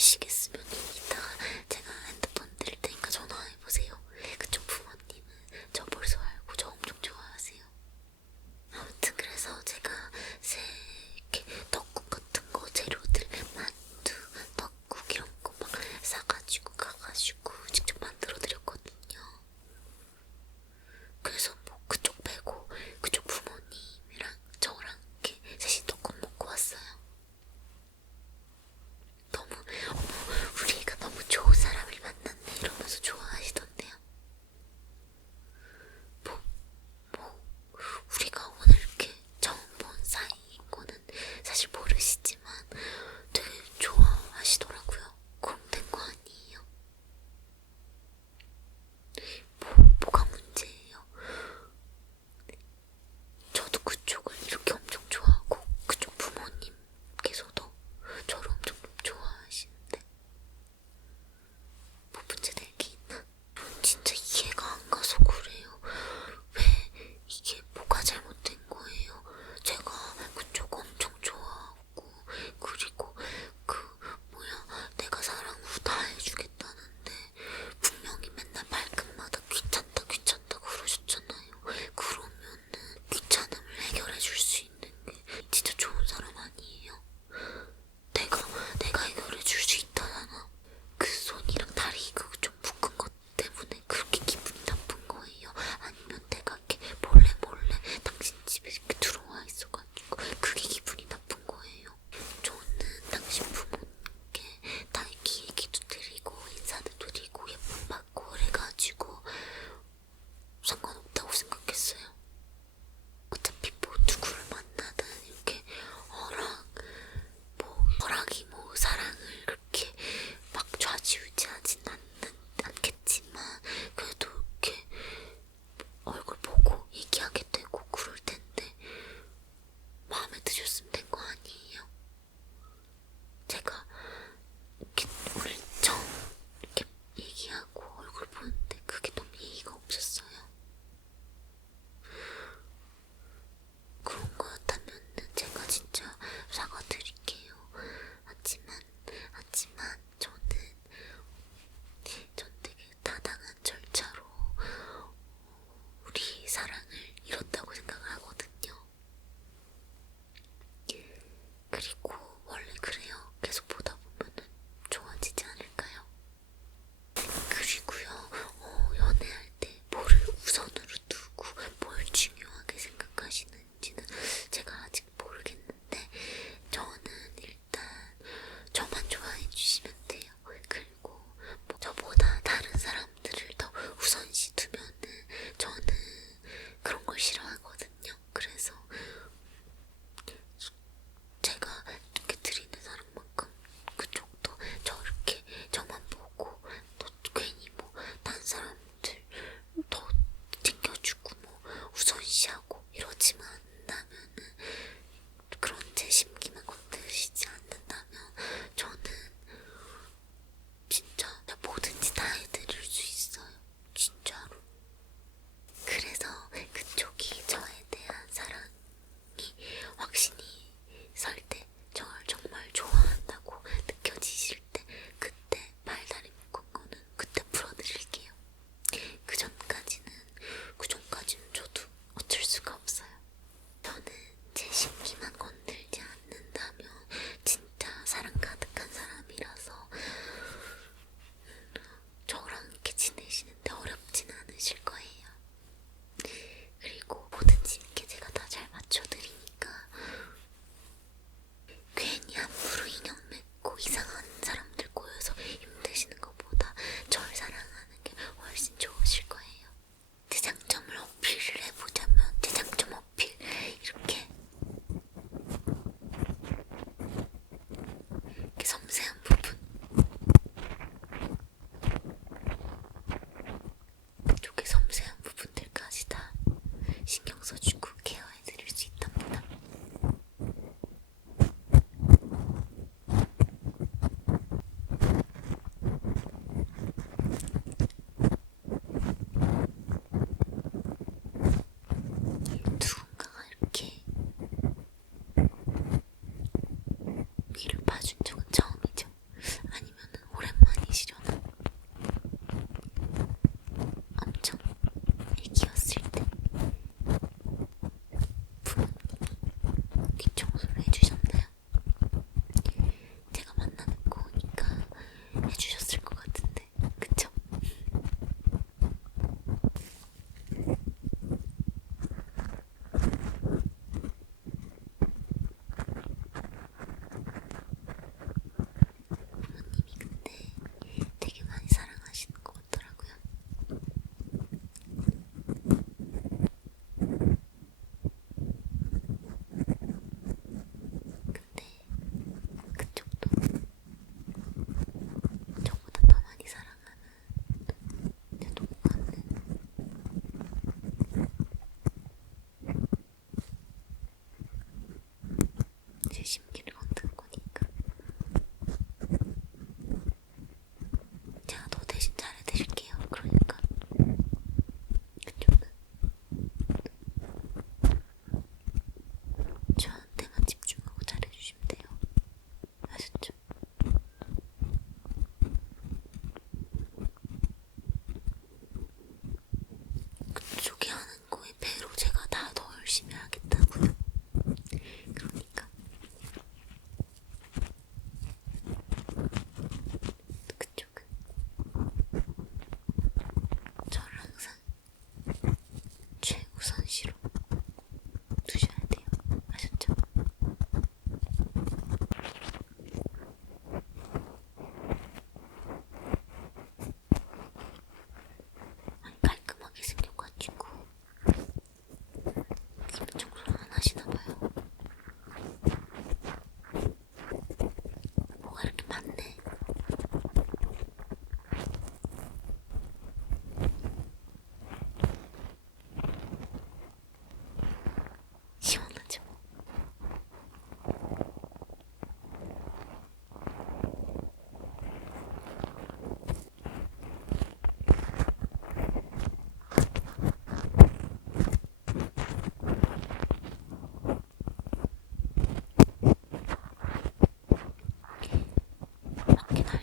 드시겠습니다.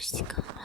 цікаво.